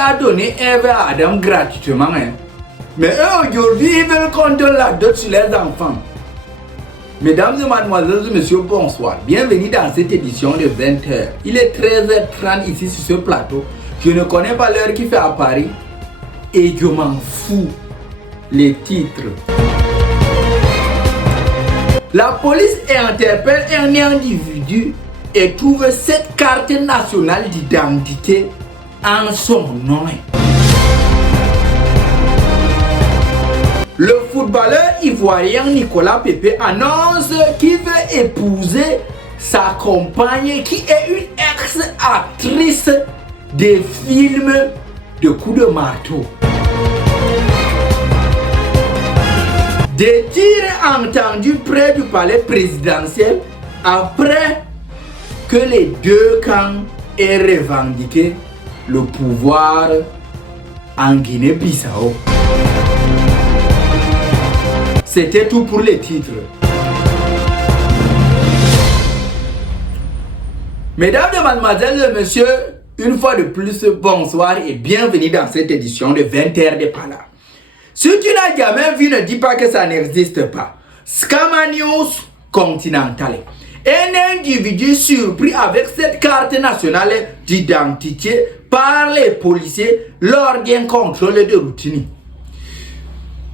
a donné Ève à Adam gratuitement. Hein. Mais eux, aujourd'hui, ils veulent qu'on donne la dot sur les enfants. Mesdames et mademoiselles et messieurs, bonsoir. Bienvenue dans cette édition de 20h. Il est 13h30 ici sur ce plateau. Je ne connais pas l'heure qui fait à Paris. Et je m'en fous. Les titres. La police interpelle un individu et trouve cette carte nationale d'identité en son nom. Le footballeur ivoirien Nicolas Pepe annonce qu'il veut épouser sa compagne qui est une ex-actrice des films de coups de marteau. Des tirs entendus près du palais présidentiel après que les deux camps aient revendiqué le pouvoir en Guinée-Bissau. C'était tout pour les titres. Mesdames et mademoiselles et messieurs, une fois de plus, bonsoir et bienvenue dans cette édition de 20h de Pala. Si tu n'as jamais vu, ne dis pas que ça n'existe pas. Scama News Continental. Un individu surpris avec cette carte nationale d'identité par les policiers lors d'un contrôle de routine.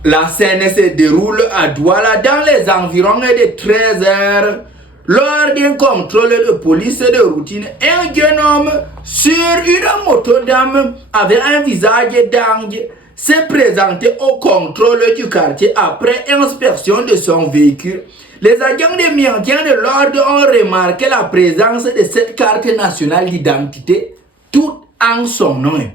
La scène se déroule à Douala dans les environs de 13h. Lors d'un contrôle de police de routine, un jeune homme sur une moto d'âme avec un visage d'ange s'est présenté au contrôle du quartier après inspection de son véhicule. Les agents de maintien de l'ordre ont remarqué la présence de cette carte nationale d'identité tout en son nom.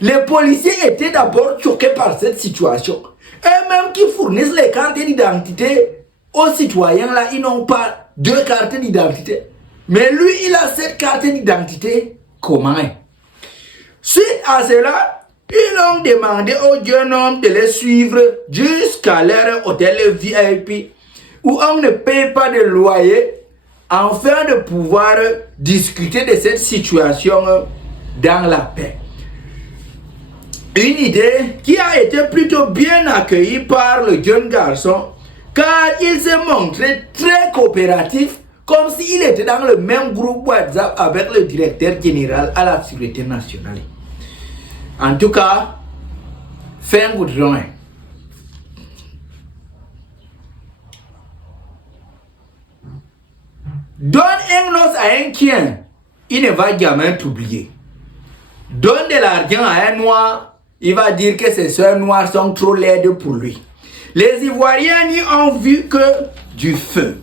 Les policiers étaient d'abord choqués par cette situation. Eux-mêmes qui fournissent les cartes d'identité aux citoyens, là, ils n'ont pas deux cartes d'identité. Mais lui, il a cette carte d'identité. Comment? Suite à cela, ils ont demandé au jeune homme de les suivre jusqu'à leur hôtel VIP où on ne paye pas de loyer afin de pouvoir discuter de cette situation dans la paix. Une idée qui a été plutôt bien accueillie par le jeune garçon car il s'est montré très coopératif comme s'il était dans le même groupe WhatsApp avec le directeur général à la sécurité nationale. En tout cas, fin goudron. Donne un os à un chien, il ne va jamais t'oublier. Donne de l'argent à un noir, il va dire que ces soeurs noires sont trop laides pour lui. Les Ivoiriens n'y ont vu que du feu.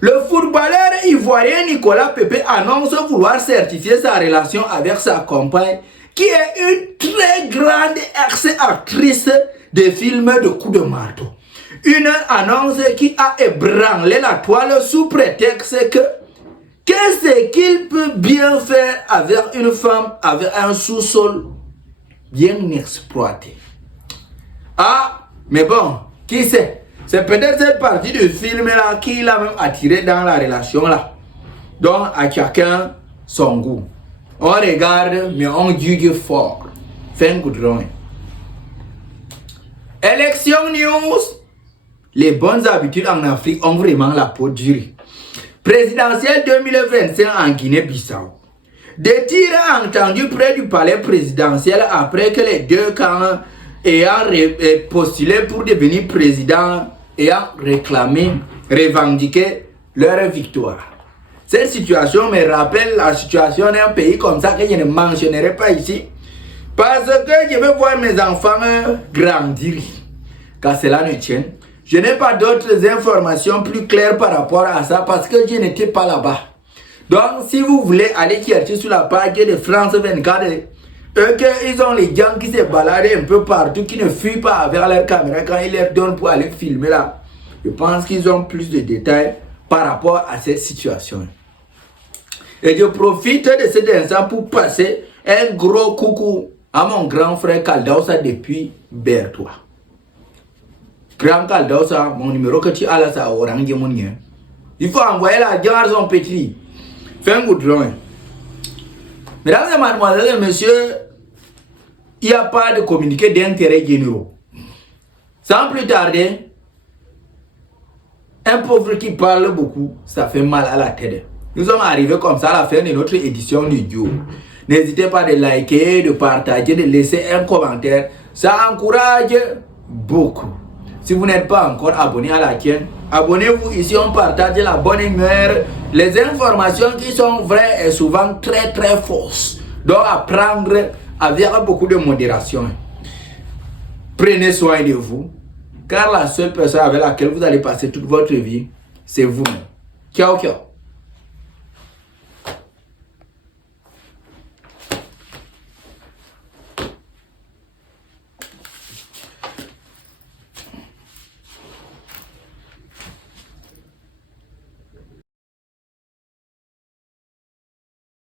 Le footballeur ivoirien Nicolas Pepe annonce vouloir certifier sa relation avec sa compagne qui est une très grande ex-actrice de films de coups de marteau. Une annonce qui a ébranlé la toile sous prétexte que qu'est-ce qu'il peut bien faire avec une femme avec un sous-sol bien exploité. Ah, mais bon, qui sait? C'est peut-être cette partie du film-là qui l'a même attiré dans la relation-là. Donc, à chacun son goût. On regarde, mais on juge fort. Fin goudron. Élection News. Les bonnes habitudes en Afrique ont vraiment la peau dure. Présidentielle 2025 en Guinée-Bissau. Des tirs entendus près du palais présidentiel après que les deux camps ayant postulé pour devenir président ayant réclamé, revendiqué leur victoire. Cette situation me rappelle la situation d'un pays comme ça que je ne mentionnerai pas ici parce que je veux voir mes enfants grandir. Car cela ne tient. Je n'ai pas d'autres informations plus claires par rapport à ça parce que je n'étais pas là-bas. Donc, si vous voulez aller chercher sur la page de France 24, eux qu'ils ont les gens qui se baladent un peu partout, qui ne fuient pas avec leur caméra quand ils leur donnent pour aller filmer là. Je pense qu'ils ont plus de détails par rapport à cette situation. Et je profite de cet instant pour passer un gros coucou à mon grand frère Kaldaousa depuis Bertois. Grand Kaldaousa, mon numéro que tu as là, ça orange mon lien. Il faut envoyer l'argent à son petit. Fais un goudron. Mesdames et mademoiselles et messieurs, il n'y a pas de communiqué d'intérêt généraux. Sans plus tarder, un pauvre qui parle beaucoup, ça fait mal à la tête. Nous sommes arrivés comme ça à la fin de notre édition du jour. N'hésitez pas de liker, de partager, de laisser un commentaire. Ça encourage beaucoup. Si vous n'êtes pas encore abonné à la chaîne, abonnez-vous. Ici, on partage la bonne humeur, les informations qui sont vraies et souvent très très fausses. Donc à prendre avec beaucoup de modération. Prenez soin de vous, car la seule personne avec laquelle vous allez passer toute votre vie, c'est vous-même. Ciao, ciao.